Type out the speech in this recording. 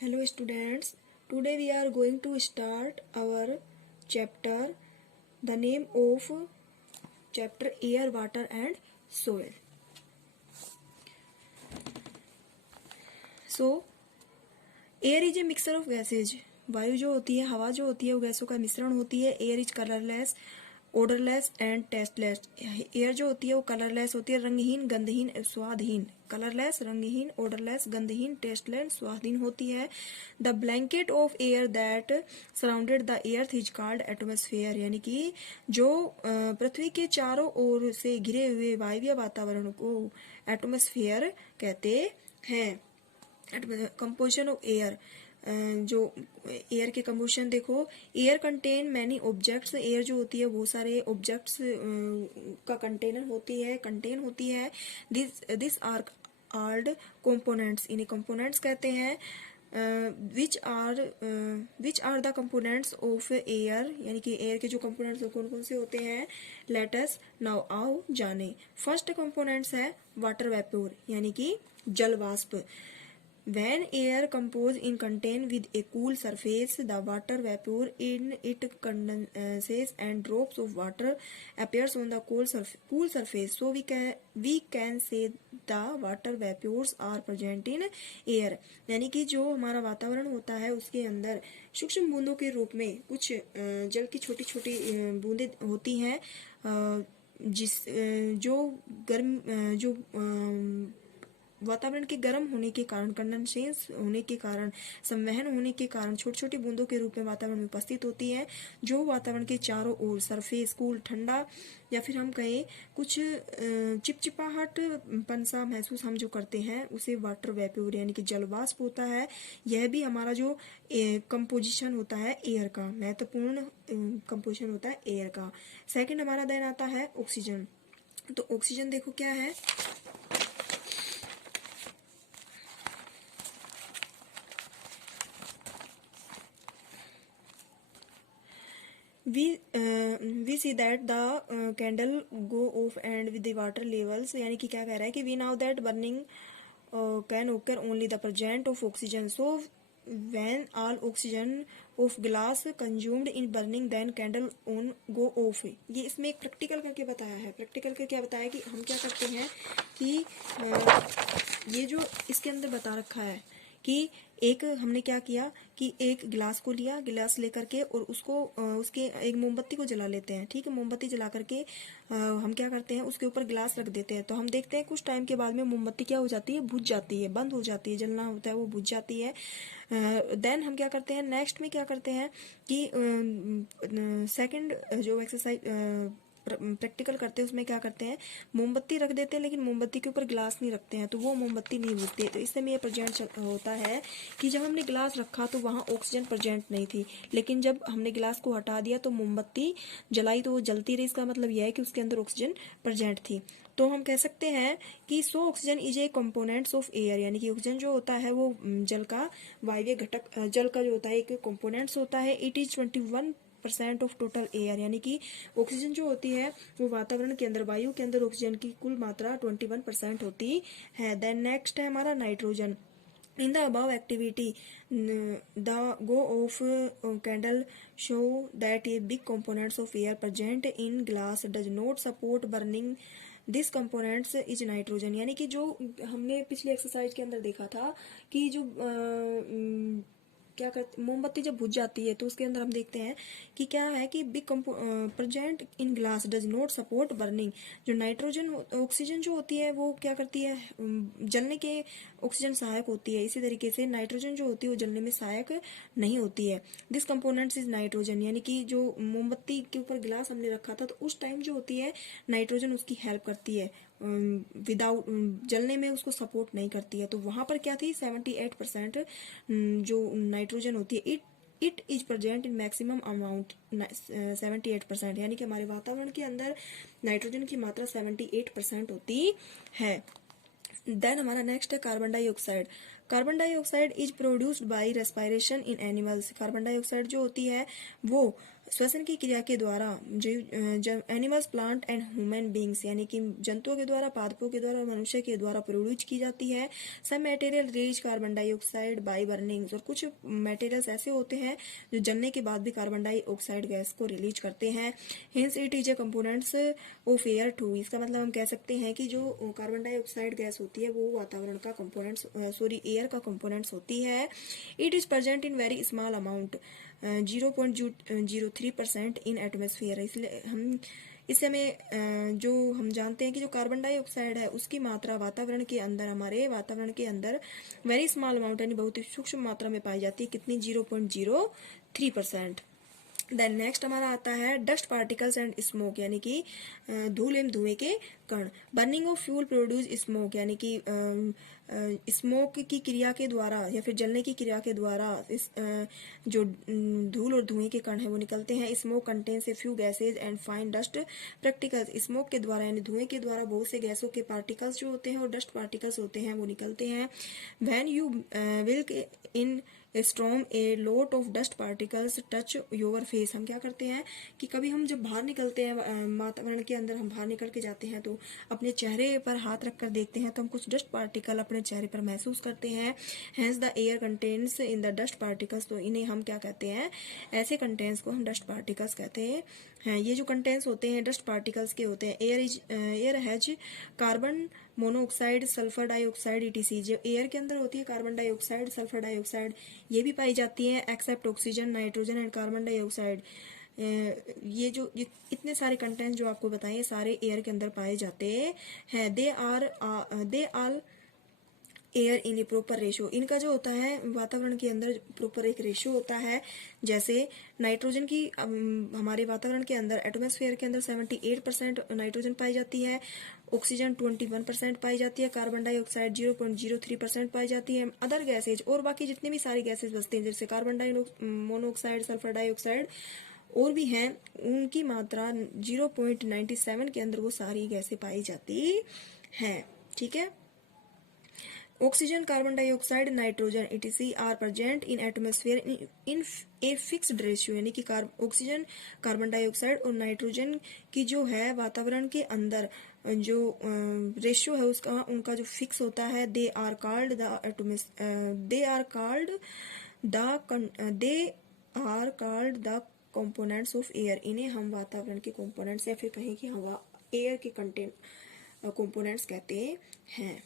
Hello students, today we are going to start our chapter. The name of chapter Air, Water and Soil. So, air is a mixture of gases. वायु जो होती है, हवा जो होती है, वो गैसों का मिश्रण होती है. Air is colourless, odourless and tasteless. Air जो होती है वो कलरलेस होती है, रंगहीन, गंधहीन, स्वादहीन. कलरलेस, रंगहीन, ओडरलेस, गंधहीन, टेस्टलेस, स्वादहीन होती है. The blanket of air that surrounded the earth is called atmosphere. यानी कि जो पृथ्वी के चारों ओर से घिरे हुए वायवीय वातावरण को एटमॉस्फेयर कहते हैं. कंपोजिशन ऑफ एयर, जो एयर के कंपोजिशन देखो. Air contain many objects. Air जो होती है वो सारे ऑब्जेक्ट्स का कंटेन होती है. This are called components. इन्हें कंपोनेंट्स कहते हैं. Which are the components of air. यानी कि एयर के जो कंपोनेंट्स कौन कौन से होते हैं. लेट अस नाउ आओ जाने. फर्स्ट कंपोनेंट्स है वाटर वेपोर, यानी कि जल वाष्प. When air composed in contain with a cool surface, the water vapor in it condenses and drops of water appears on the cool surface. So we can say the water vapors are present in air. यानी कि जो हमारा वातावरण होता है उसके अंदर सूक्ष्म बूंदों के रूप में कुछ जल की छोटी छोटी बूंदें होती हैं, जो गर्म जो वातावरण के गर्म होने के कारण, कंडेंसेशन होने के कारण, संवहन होने के कारण छोटी छोटी बूंदों के रूप में वातावरण में उपस्थित होती है, जो वातावरण के चारों ओर सरफेस कूल, ठंडा, या फिर हम कहें कुछ चिपचिपाहट पनसा महसूस हम जो करते हैं उसे वाटर वेपोर यानी कि जल वाष्प होता है. यह भी हमारा जो कंपोजिशन होता है एयर का, महत्वपूर्ण कंपोजिशन होता है एयर का. सेकंड हमारा देन आता है ऑक्सीजन. तो ऑक्सीजन देखो क्या है. we see that the candle go off and with the water levels. यानी कि क्या कह रहा है कि we know that burning can occur only the presence of oxygen. So when all oxygen of glass consumed in burning then candle on go off. ये इसमें एक प्रैक्टिकल करके बताया है. प्रैक्टिकल करके क्या बताया कि हम क्या करते हैं कि ये जो इसके अंदर बता रखा है कि एक हमने क्या किया कि एक गिलास को लिया, गिलास लेकर के और उसको उसके एक मोमबत्ती को जला लेते हैं. ठीक है, मोमबत्ती जला करके हम क्या करते हैं उसके ऊपर गिलास रख देते हैं. तो हम देखते हैं कुछ टाइम के बाद में मोमबत्ती क्या हो जाती है, बुझ जाती है, बंद हो जाती है, जलना होता है वो बुझ जाती है. देन हम क्या करते हैं, नेक्स्ट में क्या करते हैं कि सेकंड जो एक्सरसाइज प्रैक्टिकल करते हैं उसमें क्या करते हैं, मोमबत्ती रख देते हैं लेकिन मोमबत्ती के ऊपर गिलास नहीं रखते हैं, तो वो मोमबत्ती नहीं बुझती है. तो इससे में ये प्रेजेंट होता है कि जब हमने गिलास रखा तो वहाँ ऑक्सीजन प्रेजेंट नहीं थी, लेकिन जब हमने गिलास को हटा दिया तो मोमबत्ती जलाई तो वो जलती रही. इसका मतलब यह है कि उसके अंदर ऑक्सीजन प्रेजेंट थी. तो हम कह सकते हैं कि so oxygen is a components of air. यानी कि ऑक्सीजन जो होता है वो जल का वायवीय घटक, जल का जो होता है एक कंपोनेंट्स होता है. It is 21% of total air. यानी कि ऑक्सीजन जो होती है वो वातावरण के अंदर, वायु के अंदर ऑक्सीजन की कुल मात्रा 21% होती है. देन नेक्स्ट है हमारा nitrogen. In the above activity, the go of candle show that a big components of air present in glass does not support burning. This components is nitrogen. यानी कि जो हमने पिछली एक्सरसाइज के अंदर देखा था कि जो क्या करते, मोमबत्ती जब बुझ जाती है तो उसके अंदर हम देखते हैं कि क्या है कि big present in glass does not support burning. जो नाइट्रोजन ऑक्सीजन जो होती है वो क्या करती है, जलने के ऑक्सीजन सहायक होती है. इसी तरीके से नाइट्रोजन जो होती है वो जलने में सहायक नहीं होती है. This components is nitrogen. यानी कि जो मोमबत्ती के ऊपर गिलास हमने रखा था तो उस टाइम जो होती है नाइट्रोजन उसकी हेल्प करती है, विदाउट जलने में उसको सपोर्ट नहीं करती है. तो वहां पर क्या थी, 78% जो नाइट्रोजन होती है it is present in maximum amount 78%. यानी कि हमारे वातावरण के अंदर नाइट्रोजन की मात्रा 78% होती है. देन हमारा नेक्स्ट है carbon dioxide. Carbon dioxide is produced by respiration in animals. Carbon dioxide जो होती है वो श्वसन की क्रिया के द्वारा जो animals, plant and human beings यानी कि जंतुओं के द्वारा, पादपों के द्वारा और मनुष्य के द्वारा प्रोड्यूस की जाती है। सब material release carbon dioxide by burning, और कुछ मटेरियल्स ऐसे होते हैं जो जलने के बाद भी कार्बन डाइऑक्साइड गैस को रिलीज करते हैं। Hence it is a components of air too, इसका मतलब हम कह सकते हैं कि जो कार्बन डाइऑक्साइड गैस होती है वो वातावरण का कंपोनेंट्स, एयर का कंपोनेंट्स होती है। It is present in very small amount 0.03% in atmosphere. इसलिए हम इससे हमें जो हम जानते हैं कि जो कार्बन डाइऑक्साइड है उसकी मात्रा वातावरण के अंदर, हमारे वातावरण के अंदर वेरी स्मॉल अमाउंट यानी बहुत ही सूक्ष्म मात्रा में पाई जाती है। कितनी? 0.03%। देन नेक्स्ट हमारा आता है डस्ट पार्टिकल्स एंड स्मोक, यानी कि धूल एवं धुएं के कण। Burning of fuel produce smoke, यानी कि स्मोक की क्रिया के द्वारा या फिर जलने की क्रिया के द्वारा इस जो धूल और धुएं के कण है वो निकलते हैं। Smoke contains a few gases and fine dust particles, smoke के द्वारा यानी धुएं के द्वारा बहुत से गैसों के पार्टिकल्स जो होते हैं और डस्ट पार्टिकल्स होते हैं वो निकलते हैं। When you Wilk in storm a lot of dust particles touch your face, हम क्या करते हैं कि कभी हम जब बाहर निकलते हैं वातावरण के अंदर, हम बाहर निकल के जाते हैं तो अपने चेहरे पर हाथ रख कर देखते हैं तो हम कुछ डस्ट पार्टिकल अपने चेहरे पर महसूस करते हैं। Hence the air contains in the dust particles, तो इन्हें हम क्या कहते हैं? ऐसे कंटेंट्स को हम डस्ट पार्टिकल्स कहते हैं। ये जो कंटेंट्स होते हैं डस्ट पार्टिकल्स के होते हैं। Air has carbon monoxide, sulphur dioxide ETC, जो एयर के अंदर होती है कार्बन डाइऑक्साइड, सल्फर डाइऑक्साइड ये भी पाई जाती है, except oxygen, nitrogen and carbon dioxide. ये जो इतने सारे कंटेंट जो आपको बताए सारे एयर के अंदर पाए जाते हैं। They all air in a proper ratio, इनका जो होता है वातावरण के अंदर प्रॉपर एक रेशियो होता है। जैसे नाइट्रोजन की हमारे वातावरण के अंदर एटमॉस्फेयर के अंदर 78% नाइट्रोजन पाई जाती है, ऑक्सीजन 21% पाई जाती है, कार्बन डाइऑक्साइड 0.03% पाई जाती है। अदर गैसेज और बाकी जितने भी सारी गैसेज बचते हैं जैसे कार्बन मोनोऑक्साइड, सल्फर डाइऑक्साइड और भी हैं, उनकी मात्रा 0.97 के अंदर वो सारी गैसें पाई जाती हैं। ठीक है। Oxygen, carbon dioxide, nitrogen ETC are present in atmosphere in a fixed ratio, यानी कि ऑक्सीजन, कार्बन डाइऑक्साइड और नाइट्रोजन की जो है वातावरण के अंदर जो रेशियो है उसका उनका जो फिक्स होता है। They are called the components of air, इन्हें हम वातावरण के कंपोनेंट्स या फिर कहें कि हवा एयर के कंटेंट कंपोनेंट्स कहते हैं।